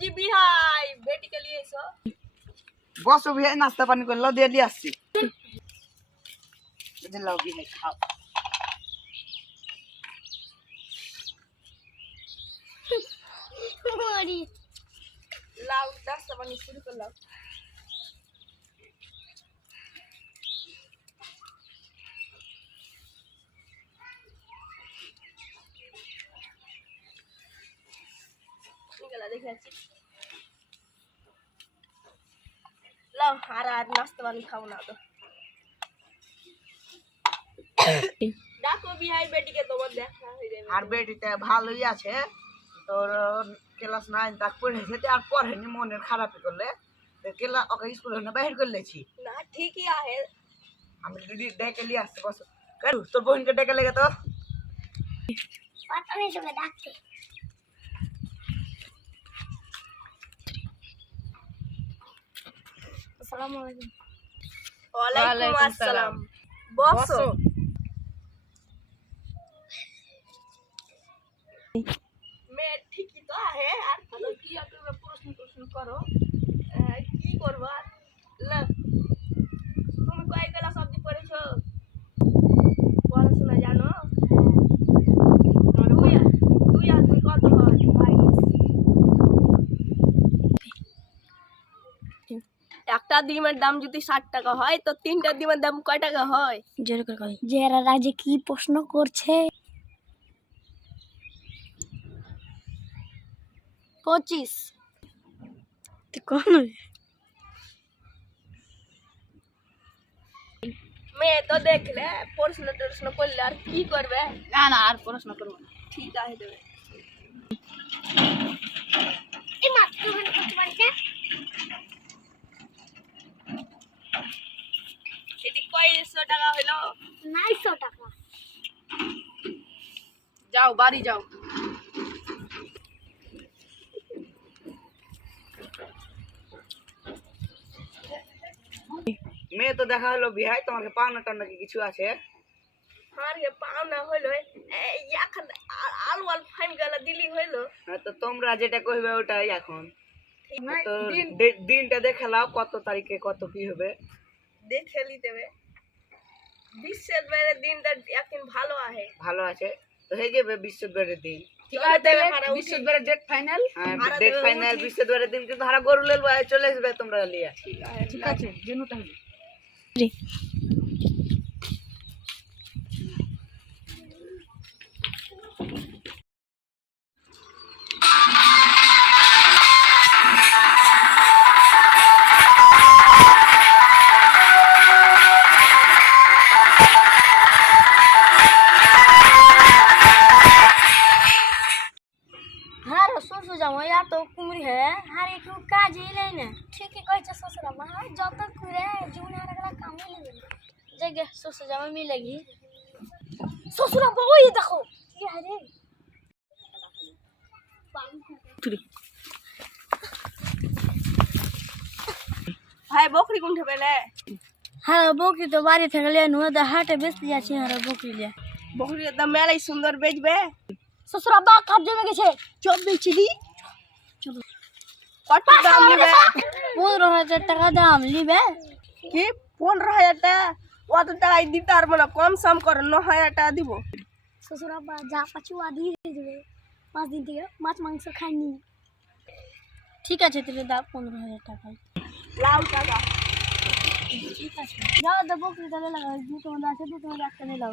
जी बिहाई बेटी के लिए सो बस भी है नाश्ता पानी कर लो दे लिया आसी लाओ भी है खाओ लाओ नाश्ता पानी शुरू कर लो निकला देखिए लाओ हारा नाश्ता पानी खाओ ना तो ডাকো বিহাই বেটিকে তোমার দেখা হই যাবে আর বেটিতে ভালোই আছে তোর ক্লাস 9 তক পড়েছে তে আর পড়েনি মনের খারাপই করলে তো ক্লাস ওকে স্কুলে না বাইরে করে লেছি না ঠিকই আছে আমি দিদি ডেকে নিয়ে আসতে বস কারু তোর বোনকে ডেকে লেগে তো পাতা নেই তোকে ডাকতে আসসালামু আলাইকুম ওয়ালাইকুম আসসালাম বসো मैं ठीक ही तो है यार तो की आप प्रश्न करो की करबा ल तुम कई गला सब्जी पढ़ेছো পড়াশোনা জানো তুই আর তুই কত হয় একটা ডিমের দাম যদি 60 টাকা হয় তো তিনটা ডিমের দাম কয় টাকা হয় জোরে করে কই জেরা রাজে কি প্রশ্ন করছে 25 তো কোন মেয়ে তো দেখলে প্রশ্ন করলে আর কি করবে না না আর প্রশ্ন করব না ঠিক আছে দেবে এই মাত্র ওখানে কত পারছে এটি কয়শো টাকা হলো 900 টাকা যাও বাড়ি যাও মেয়ে তো দেখা হলো বিহাই তোমাকে পাওনা টানা কি কিছু আছে আর হে পাওনা হইলো এখন আলু ফাইম গেলা দিলি হইলো হ্যাঁ তো তোমরা যেটা কইবে ওটাই এখন তো দিন দিনটা দেখে নাও কত তারিখে কত কি হবে দেখে লি দেবে বিশ্বের বাইরে দিনটা একদিন ভালো আছে তো হয়ে যাবে বৃহস্পতিবারের দিন ঠিক আছে বিশ্ববিদ্যালয়ের ডেট ফাইনাল হ্যাঁ ডেট ফাইনাল বৃহস্পতিবারের দিন কিন্তু হারা গরু লেল চলে আসবে তোমরা লিয়া ঠিক আছে জেনুটা হবে या तो कुमरी है हर एक काज ही लेने ठीक है कहे ससुरा मां जब तक करे जीवन हर काम ही ले जगह ससुर जमा मिलेगी ससुरा बाबू ये देखो ये है रे भाई बकरी कोन ठेबेले हां बकरी तो बारी থেকে ले नु द हाटे बेच दिया छी हां बकरी ले बकरी एकदम मेलाई सुंदर बेचबे ससुरा बा कब्जे में गेছে चोप बेचली चलो কত দাম নিবে 15000 টাকা দাম নিবে কি 15000 টাকা অত টাকা দিতে পারবো না কম সম করো 9000 টাকা দিব ससुरा बा जा পাচুয়া দিয়ে দিবে 5 দিন থেকে মাছ মাংস খাইনি ঠিক আছে তাহলে দাও 15000 টাকা লাউ টাকা ঠিক আছে যাও দবো কি তাহলে লাগাও দুটো মধ্যে আছে দুটো মধ্যে একটা নিয়ে লাও